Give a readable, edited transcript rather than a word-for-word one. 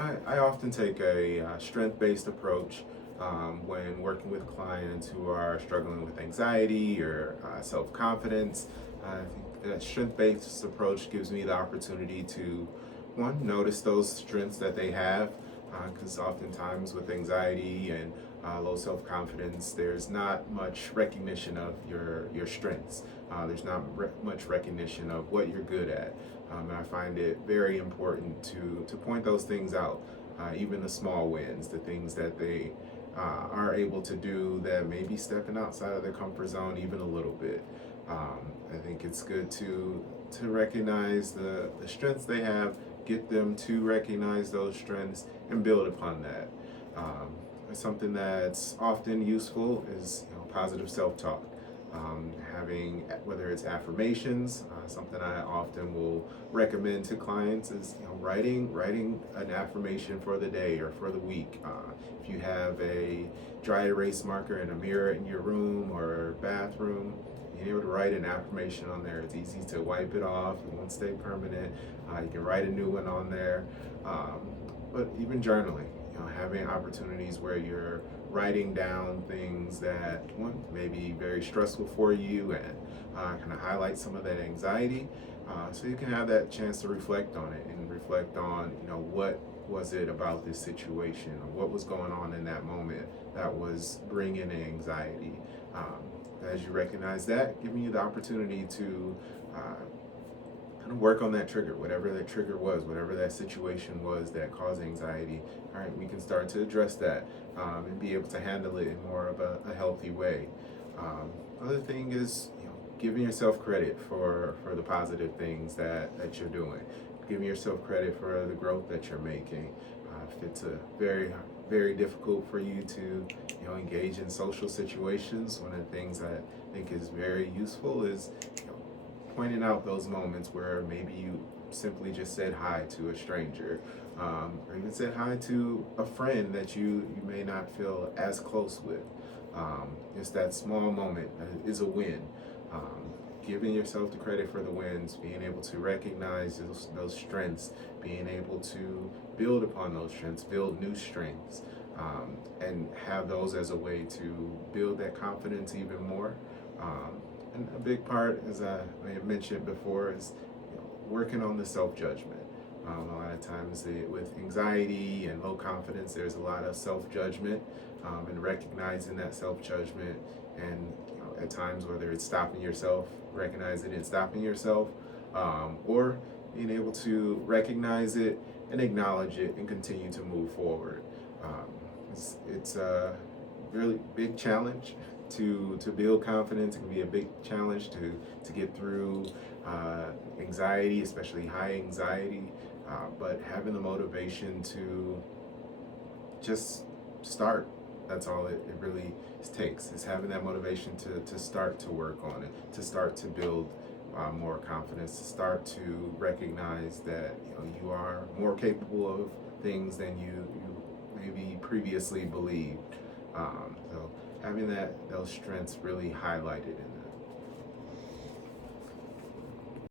I often take a strength-based approach when working with clients who are struggling with anxiety or self-confidence. I think that strength-based approach gives me the opportunity to, one, notice those strengths that they have, because oftentimes with anxiety and low self-confidence, there's not much recognition of your strengths. There's not much recognition of what you're good at. And I find it very important to point those things out, even the small wins, the things that they are able to do that may be stepping outside of their comfort zone even a little bit. I think it's good to recognize the strengths they have, get them to recognize those strengths, and build upon that. Um, Something that's often useful is positive self-talk. Having, whether it's affirmations, something I often will recommend to clients is writing an affirmation for the day or for the week. If you have a dry erase marker and a mirror in your room or bathroom, being able to write an affirmation on there, it's easy to wipe it off. It won't stay permanent. You can write a new one on there. But even journaling, having opportunities where you're writing down things that, one, may be very stressful for you, and kind of highlight some of that anxiety, so you can have that chance to reflect on it and reflect on what was it about this situation, or what was going on in that moment that was bringing the anxiety. As you recognize that, giving you the opportunity to kind of work on that trigger, whatever that trigger was, whatever that situation was that caused anxiety. All right, we can start to address that, and be able to handle it in more of a healthy way. Other thing is, giving yourself credit for the positive things that you're doing, giving yourself credit for the growth that you're making. If it's a very difficult for you to engage in social situations, one of the things I think is very useful is pointing out those moments where maybe you simply just said hi to a stranger, or even said hi to a friend that you may not feel as close with. Just that small moment is a win. Giving yourself the credit for the wins, being able to recognize those strengths, being able to build upon those strengths, build new strengths, and have those as a way to build that confidence even more. And a big part, as I may have mentioned before, is working on the self-judgment. A lot of times with anxiety and low confidence, there's a lot of self-judgment, and recognizing that self-judgment, and at times, whether it's stopping yourself, recognizing it and stopping yourself, or being able to recognize it and acknowledge it and continue to move forward. It's a really big challenge to build confidence. It can be a big challenge to get through anxiety, especially high anxiety, but having the motivation to just start. That's all it really takes, is having that motivation to start to work on it, to start to build more confidence, to start to recognize that you are more capable of things than you maybe previously believed. So having those strengths really highlighted in